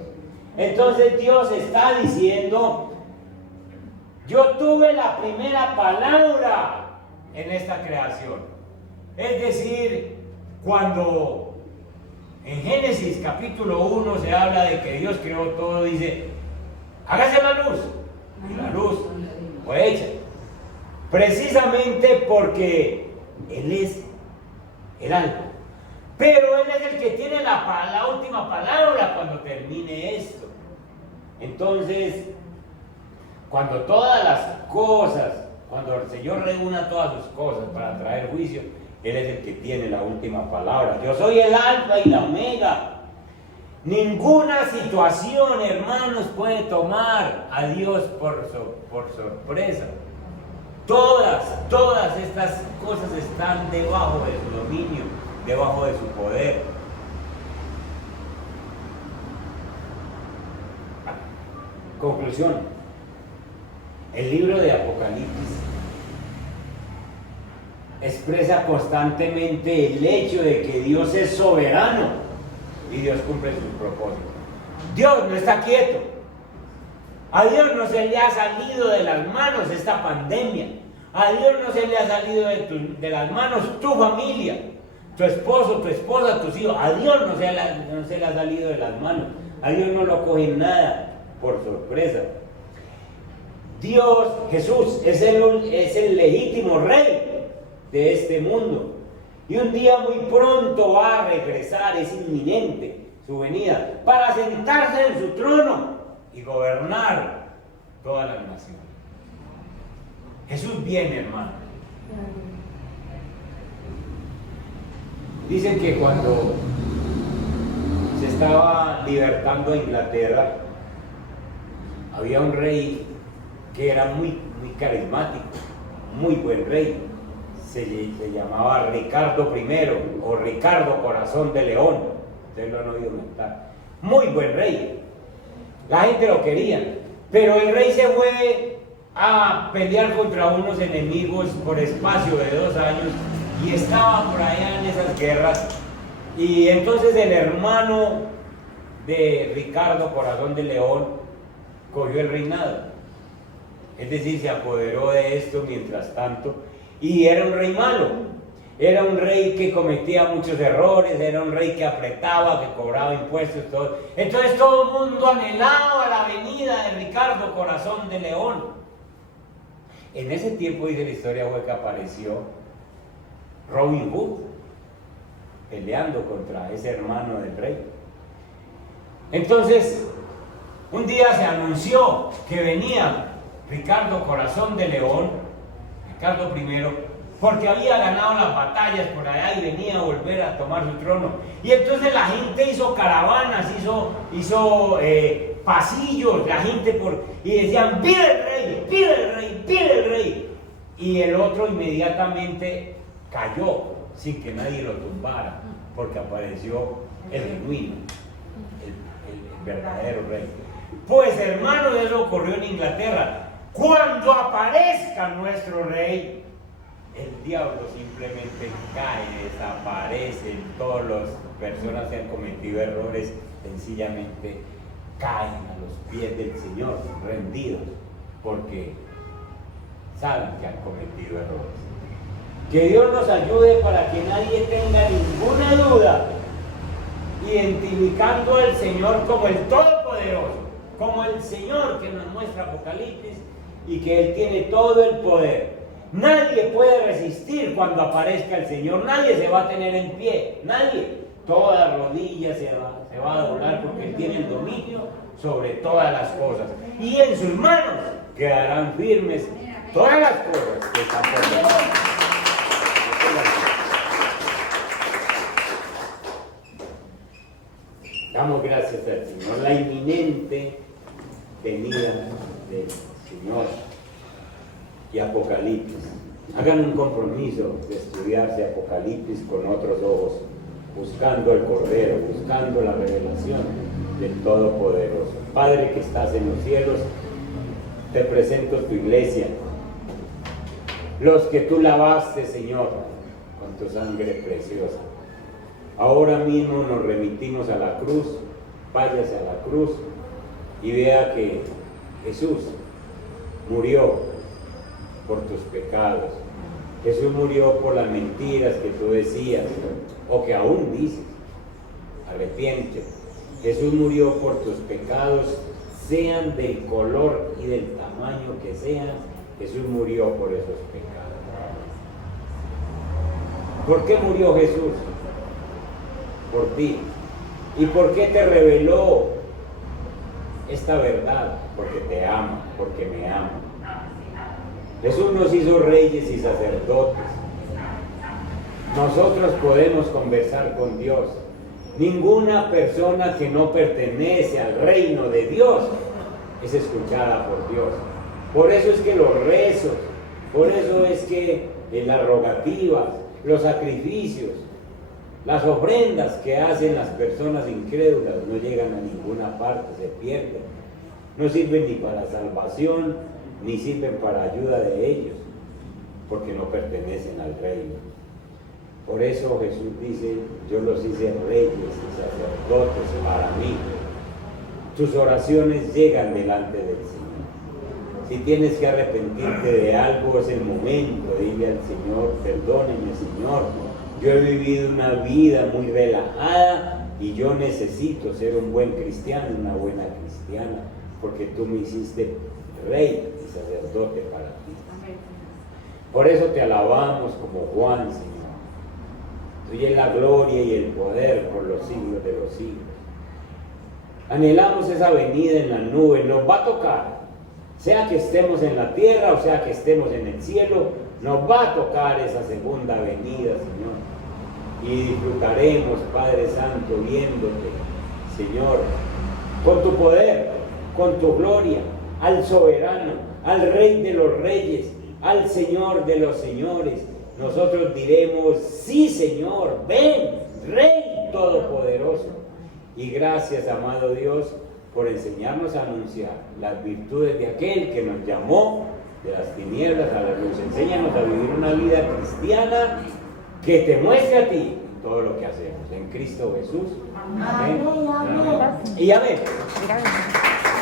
Entonces Dios está diciendo, yo tuve la primera palabra en esta creación. Es decir, cuando en Génesis capítulo 1 se habla de que Dios creó todo, dice, hágase la luz. Y la luz fue hecha. Precisamente porque Él es el alfa. Pero Él es el que tiene la última palabra cuando termine esto. Entonces, cuando todas las cosas, cuando el Señor reúna todas sus cosas para traer juicio, Él es el que tiene la última palabra. Yo soy el alfa y la omega. Ninguna situación, hermanos, puede tomar a Dios por sorpresa. Todas estas cosas están debajo de su dominio, debajo de su poder. Conclusión. El libro de Apocalipsis expresa constantemente el hecho de que Dios es soberano y Dios cumple sus propósitos. Dios no está quieto. A Dios no se le ha salido de las manos esta pandemia. A Dios no se le ha salido de las manos tu familia, tu esposo, tu esposa, tus hijos. A Dios no se le ha salido de las manos. A Dios no lo coge nada por sorpresa. Dios, Jesús, es el legítimo rey de este mundo. Y un día muy pronto va a regresar, es inminente su venida, para sentarse en su trono y gobernar todas las naciones. Jesús viene, hermano. Dicen que cuando se estaba libertando a Inglaterra, había un rey que era muy carismático, muy buen rey. Se llamaba Ricardo I o Ricardo Corazón de León. Ustedes lo han oído mentar. Muy buen rey. La gente lo quería. Pero el rey se fue a pelear contra unos enemigos por espacio de 2 años y estaba por allá en esas guerras. Y entonces el hermano de Ricardo Corazón de León cogió el reinado. Es decir, se apoderó de esto mientras tanto. Y era un rey malo, era un rey que cometía muchos errores, era un rey que apretaba, que cobraba impuestos, todo. Entonces todo el mundo anhelaba la venida de Ricardo Corazón de León. En ese tiempo, dice la historia, fue que apareció Robin Hood peleando contra ese hermano del rey. Entonces, un día se anunció que venía Ricardo Corazón de León, Ricardo I, porque había ganado las batallas por allá y venía a volver a tomar su trono. Y entonces la gente hizo caravanas, hizo pasillos, la gente y decían, ¡vive el rey! ¡Vive el rey! ¡Vive el rey! Y el otro inmediatamente cayó sin que nadie lo tumbara, porque apareció el genuino, el verdadero rey. Pues, hermano, eso ocurrió en Inglaterra. Cuando aparezca nuestro rey, el diablo simplemente cae, desaparece. Todas las personas que han cometido errores sencillamente caen a los pies del Señor, rendidos, porque saben que han cometido errores. Que Dios nos ayude para que nadie tenga ninguna duda, identificando al Señor como el Todopoderoso, como el Señor que nos muestra Apocalipsis, y que Él tiene todo el poder. Nadie puede resistir cuando aparezca el Señor, nadie se va a tener en pie, nadie. Toda rodilla se va a doblar porque Él tiene el dominio sobre todas las cosas. Y en sus manos quedarán firmes todas las cosas que están por venir. Damos gracias al Señor, la inminente venida del Señor y Apocalipsis. Hagan un compromiso de estudiarse Apocalipsis con otros ojos, buscando el Cordero, buscando la revelación del Todopoderoso. Padre que estás en los cielos, te presento tu iglesia, los que tú lavaste, Señor, con tu sangre preciosa. Ahora mismo nos remitimos a la cruz, váyase a la cruz y vea que Jesús murió por tus pecados. Jesús murió por las mentiras que tú decías o que aún dices. Arrepiente. Jesús murió por tus pecados, sean del color y del tamaño que sean. Jesús murió por esos pecados. ¿Por qué murió Jesús? Por ti. ¿Y por qué te reveló esta verdad porque te amo, porque me ama. Jesús nos hizo reyes y sacerdotes. Nosotros podemos conversar con Dios. Ninguna persona que no pertenece al reino de Dios es escuchada por Dios. Por eso es que los rezos, por eso es que las rogativas, los sacrificios, las ofrendas que hacen las personas incrédulas no llegan a ninguna parte, se pierden. No sirven ni para salvación, ni sirven para ayuda de ellos, porque no pertenecen al reino. Por eso Jesús dice, yo los hice reyes y sacerdotes para mí. Tus oraciones llegan delante del Señor. Si tienes que arrepentirte de algo, es el momento. Dile al Señor, perdóneme, Señor. Yo he vivido una vida muy relajada y yo necesito ser un buen cristiano, una buena cristiana, porque tú me hiciste rey y sacerdote para ti. Por eso te alabamos como Juan, Señor. Tuya es la gloria y el poder por los siglos de los siglos. Anhelamos esa venida en la nube, nos va a tocar, sea que estemos en la tierra o sea que estemos en el cielo, nos va a tocar esa segunda venida, Señor. Y disfrutaremos, Padre Santo, viéndote, Señor, con tu poder, con tu gloria, al soberano, al Rey de los reyes, al Señor de los señores. Nosotros diremos, sí, Señor, ven, Rey Todopoderoso. Y gracias, amado Dios, por enseñarnos a anunciar las virtudes de aquel que nos llamó de las tinieblas a la luz. Enséñanos a vivir una vida cristiana que te muestre a ti todo lo que hacemos. En Cristo Jesús. Amén. Amén. Y amén. Gracias.